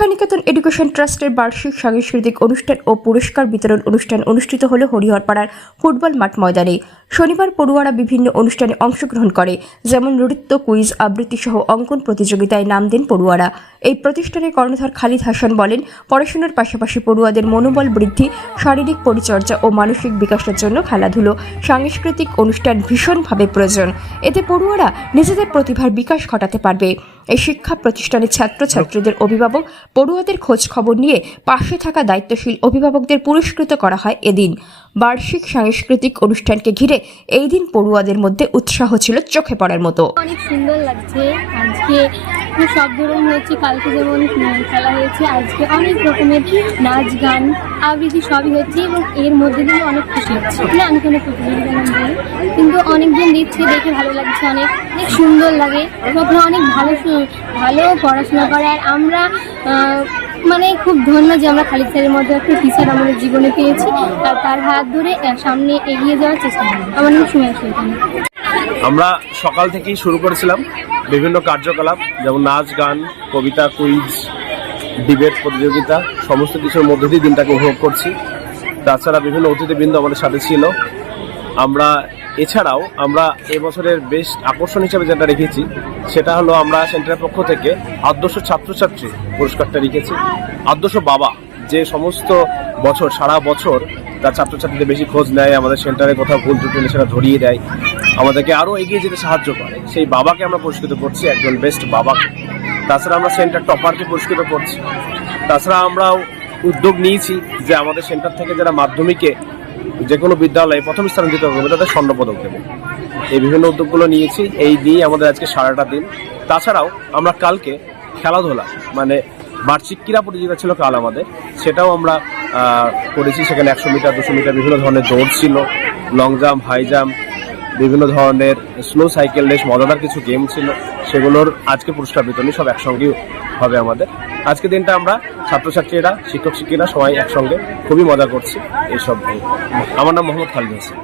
শিক্ষানিকেতন education ট্রাস্টের বার্ষিক সাংস্কৃতিক অনুষ্ঠান ও পুরস্কার বিতরণ অনুষ্ঠান অনুষ্ঠিত হল হরিহরপাড়ার ফুটবল মাঠ ময়দানে। শনিবার পড়ুয়ারা বিভিন্ন অনুষ্ঠানে অংশগ্রহণ করে, যেমন নৃত্য, কুইজ, আবৃত্তি সহ অঙ্কন প্রতিযোগিতায় নাম দেন পড়ুয়ারা। এই প্রতিষ্ঠানের কর্ণধার খালিদ হাসান বলেন, পড়াশোনার পাশাপাশি পড়ুয়াদের মনোবল বৃদ্ধি, শারীরিক পরিচর্যা ও মানসিক বিকাশের জন্য খেলাধুলো, সাংস্কৃতিক অনুষ্ঠান ভীষণভাবে প্রয়োজন। এতে পড়ুয়ারা নিজেদের প্রতিভার বিকাশ ঘটাতে পারবে। এই শিক্ষা প্রতিষ্ঠানের ছাত্রছাত্রীদের অভিভাবক পড়ুয়াদের খোঁজ খবর নিয়ে পাশে থাকা দায়িত্বশীল অভিভাবকদের পুরস্কৃত করা হয় এদিন। বার্ষিক সাংস্কৃতিক অনুষ্ঠানকে ঘিরে এই দিন পড়ুয়াদের মধ্যে উৎসাহ ছিল চোখে পড়ার মতো। অনেক সুন্দর লাগছে। আজকে সব ধরনের হয়েছে, কালকে যেমন খেলা হয়েছে, আজকে অনেক রকমের নাচ, গান, আবৃত্তি সবই হচ্ছে এবং এর মধ্যে দিয়ে অনেক খুশি হচ্ছে। না, আমি কোনো প্রতিযোগিতা নেই, কিন্তু অনেকজন দিচ্ছে, দেখে ভালো লাগছে, অনেক সুন্দর লাগে। সবাই অনেক ভালো পড়াশোনা করে। আর আমরা খুব ধন্য যে আমরা খালিদ স্যারের মধ্যে একটা টিচার আমাদের জীবনে পেয়েছি, আর তার হাত ধরে সামনে এগিয়ে যাওয়ার চেষ্টা করি। আমার নাম সুমাইয়া সুলতান। আমরা সকাল থেকেই শুরু করেছিলাম বিভিন্ন কার্যকলাপ, যেমন নাচ, গান, কবিতা, কুইজ, ডিবেট প্রতিযোগিতা, সমস্ত কিছুর মধ্যে দিয়ে দিনটাকে উপভোগ করছি। তাছাড়া বিভিন্ন অতিথিবৃন্দ আমাদের সাথে ছিল। এছাড়াও আমরা এবছরের বেশ আকর্ষণ হিসেবে যেটা রেখেছি সেটা হলো, আমরা সেন্টারের পক্ষ থেকে আদর্শ ছাত্রছাত্রী পুরস্কারটা রেখেছি। আদর্শ বাবা, যে সমস্ত বছর সারা বছর তার ছাত্রছাত্রীদের বেশি খোঁজ নেয়, আমাদের সেন্টারে কোথাও ভুল ত্রুটি হলে সেটা ধরিয়ে দেয়, আমাদেরকে আরও এগিয়ে যেতে সাহায্য করে, সেই বাবাকে আমরা পুরস্কৃত করছি, একজন বেস্ট বাবাকে। তাছাড়া আমরা সেন্টার টপারকে পুরস্কৃত করছি। তাছাড়া আমরাও উদ্যোগ নিয়েছি যে আমাদের সেন্টার থেকে যারা মাধ্যমিকে যে কোনো বিদ্যালয়ে প্রথম স্থান দিতে হবে তাদের স্বর্ণপদক দেবো। এই বিভিন্ন উদ্যোগগুলো নিয়েছি। এই নিয়ে আমাদের আজকে সারাটা দিন। তাছাড়াও আমরা কালকে খেলাধুলা বার্ষিক ক্রীড়া প্রতিযোগিতা ছিল কাল আমাদের, সেটাও আমরা করেছি। সেখানে 100 মিটার, 200 মিটার বিভিন্ন ধরনের দৌড় ছিল, লং জাম্প, হাই জাম্প, বিভিন্ন ধরনের স্লো সাইকেল রেস, মজাদার কিছু গেম ছিল। সেগুলোর আজকে পুরস্কার বিতরণী সব একসঙ্গেই হবে আমাদের। আজকে দিনটা আমরা ছাত্রছাত্রীরা, শিক্ষক শিক্ষিকারা সবাই একসঙ্গে খুবই মজা করছি এইসব। আমার নাম মোহাম্মদ খালিদ হাসান।